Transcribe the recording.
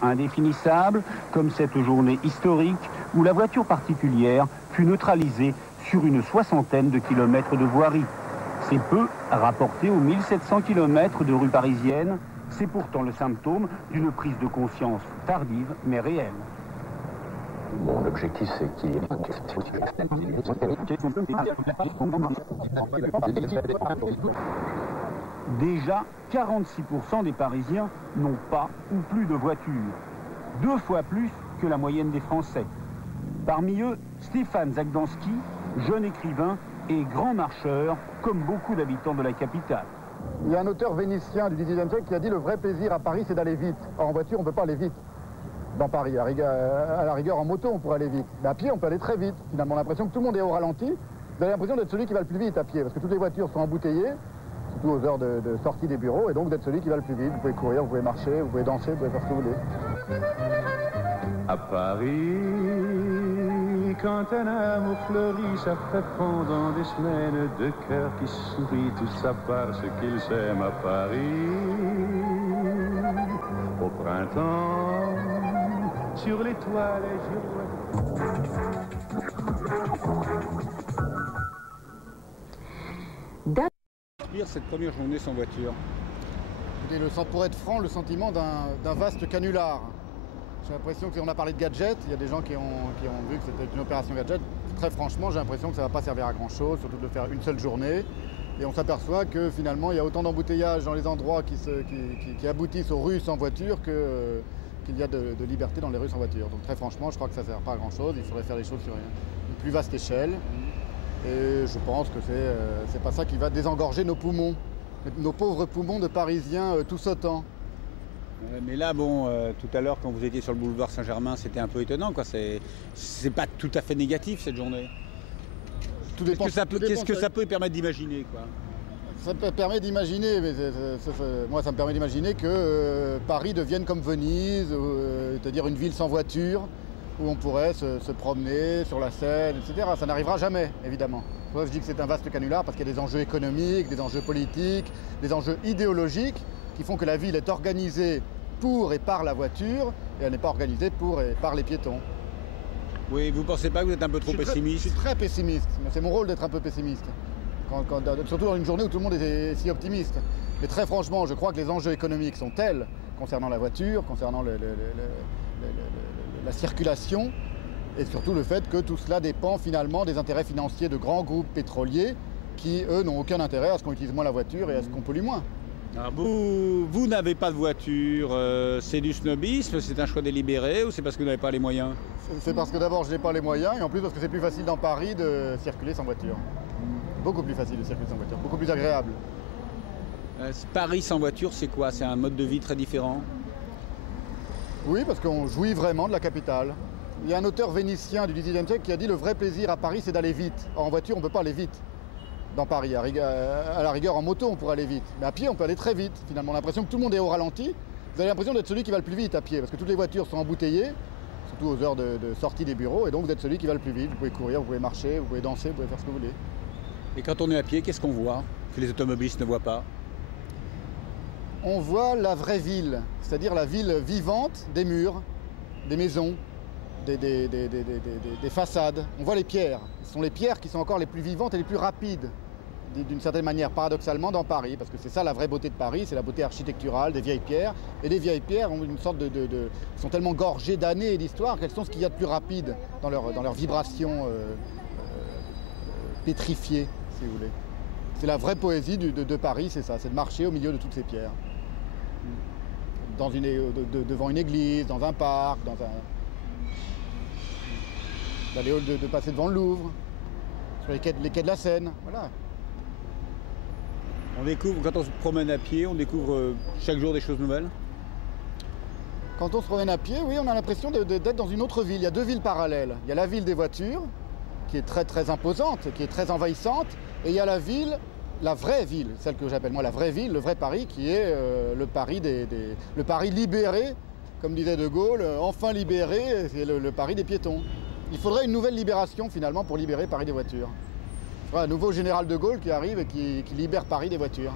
Indéfinissable, comme cette journée historique où la voiture particulière fut neutralisée sur une soixantaine de kilomètres de voirie. C'est peu rapporté aux 1700 kilomètres de rues parisiennes. C'est pourtant le symptôme d'une prise de conscience tardive mais réelle. Mon objectif, c'est qu'il y ait... Déjà, 46% des Parisiens n'ont pas ou plus de voiture. 2 fois plus que la moyenne des Français. Parmi eux, Stéphane Zagdanski, jeune écrivain et grand marcheur, comme beaucoup d'habitants de la capitale. Il y a un auteur vénitien du XVIIIe siècle qui a dit « Le vrai plaisir à Paris, c'est d'aller vite ». Or, en voiture, on ne peut pas aller vite dans Paris. À la rigueur, en moto, on pourrait aller vite. Mais à pied, on peut aller très vite. Finalement, l'impression que tout le monde est au ralenti. Vous avez l'impression d'être celui qui va le plus vite à pied, parce que toutes les voitures sont embouteillées, surtout aux heures de sortie des bureaux, et donc d'être celui qui va le plus vite. Vous pouvez courir, vous pouvez marcher, vous pouvez danser, vous pouvez faire ce que vous voulez. À Paris, quand un amour fleurit, ça fait pendant des semaines de cœur qui sourit, tout ça parce qu'ils s'aiment à Paris. Au printemps, sur les toiles et cette première journée sans voiture. Pour être franc, le sentiment d'un vaste canular. J'ai l'impression qu'on a parlé de gadgets, il y a des gens qui ont vu que c'était une opération gadget. Très franchement, j'ai l'impression que ça ne va pas servir à grand chose, surtout de le faire une seule journée. Et on s'aperçoit que finalement, il y a autant d'embouteillages dans les endroits qui aboutissent aux rues sans voiture qu'il y a de liberté dans les rues sans voiture. Donc très franchement, je crois que ça ne sert pas à grand chose. Il faudrait faire les choses sur une plus vaste échelle. Et je pense que c'est pas ça qui va désengorger nos poumons, nos pauvres poumons de Parisiens tout sautants. Mais là, bon, tout à l'heure, quand vous étiez sur le boulevard Saint-Germain, c'était un peu étonnant, quoi. C'est pas tout à fait négatif, cette journée. Qu'est-ce que ça peut permettre d'imaginer, quoi? Ça me permet d'imaginer, mais moi, ça me permet d'imaginer que Paris devienne comme Venise, c'est-à-dire une ville sans voiture, où on pourrait se promener sur la Seine, etc. Ça n'arrivera jamais, évidemment. Moi, je dis que c'est un vaste canular parce qu'il y a des enjeux économiques, des enjeux politiques, des enjeux idéologiques qui font que la ville est organisée pour et par la voiture et elle n'est pas organisée pour et par les piétons. Oui, vous ne pensez pas que vous êtes un peu trop pessimiste? Je suis très pessimiste. C'est mon rôle d'être un peu pessimiste. Surtout dans une journée où tout le monde est si optimiste. Mais très franchement, je crois que les enjeux économiques sont tels concernant la voiture, concernant la circulation et surtout le fait que tout cela dépend finalement des intérêts financiers de grands groupes pétroliers qui, eux, n'ont aucun intérêt à ce qu'on utilise moins la voiture et à ce qu'on pollue moins. Alors vous n'avez pas de voiture, c'est du snobisme, c'est un choix délibéré ou c'est parce que vous n'avez pas les moyens? C'est parce que d'abord je n'ai pas les moyens et en plus parce que c'est plus facile dans Paris de circuler sans voiture. Beaucoup plus facile de circuler sans voiture, beaucoup plus agréable. Paris sans voiture, c'est quoi? C'est un mode de vie très différent? Oui, parce qu'on jouit vraiment de la capitale. Il y a un auteur vénitien du XVIIIe siècle qui a dit « Le vrai plaisir à Paris, c'est d'aller vite ». En voiture, on ne peut pas aller vite dans Paris. À la rigueur, en moto, on pourrait aller vite. Mais à pied, on peut aller très vite. Finalement, on a l'impression que tout le monde est au ralenti. Vous avez l'impression d'être celui qui va le plus vite à pied, parce que toutes les voitures sont embouteillées, surtout aux heures de sortie des bureaux, et donc vous êtes celui qui va le plus vite. Vous pouvez courir, vous pouvez marcher, vous pouvez danser, vous pouvez faire ce que vous voulez. Et quand on est à pied, qu'est-ce qu'on voit que les automobilistes ne voient pas? On voit la vraie ville, c'est-à-dire la ville vivante des murs, des maisons, des façades. On voit les pierres. Ce sont les pierres qui sont encore les plus vivantes et les plus rapides, d'une certaine manière, paradoxalement, dans Paris. Parce que c'est ça la vraie beauté de Paris, c'est la beauté architecturale des vieilles pierres. Et les vieilles pierres ont une sorte sont tellement gorgées d'années et d'histoire qu'elles sont ce qu'il y a de plus rapide dans leur vibration pétrifiée, si vous voulez. C'est la vraie poésie de Paris, c'est ça, c'est de marcher au milieu de toutes ces pierres. Devant une église, dans un parc, de passer devant le Louvre, sur les quais de la Seine, voilà. On découvre, quand on se promène à pied, on découvre chaque jour des choses nouvelles? Quand on se promène à pied, oui, on a l'impression d'être dans une autre ville. Il y a deux villes parallèles. Il y a la ville des voitures, qui est très très imposante, qui est très envahissante, et il y a la ville, la vraie ville, celle que j'appelle moi la vraie ville, le vrai Paris, qui est le Paris libéré, comme disait De Gaulle, enfin libéré, c'est le Paris des piétons. Il faudrait une nouvelle libération finalement pour libérer Paris des voitures. Il faudrait un nouveau général De Gaulle qui arrive et qui libère Paris des voitures.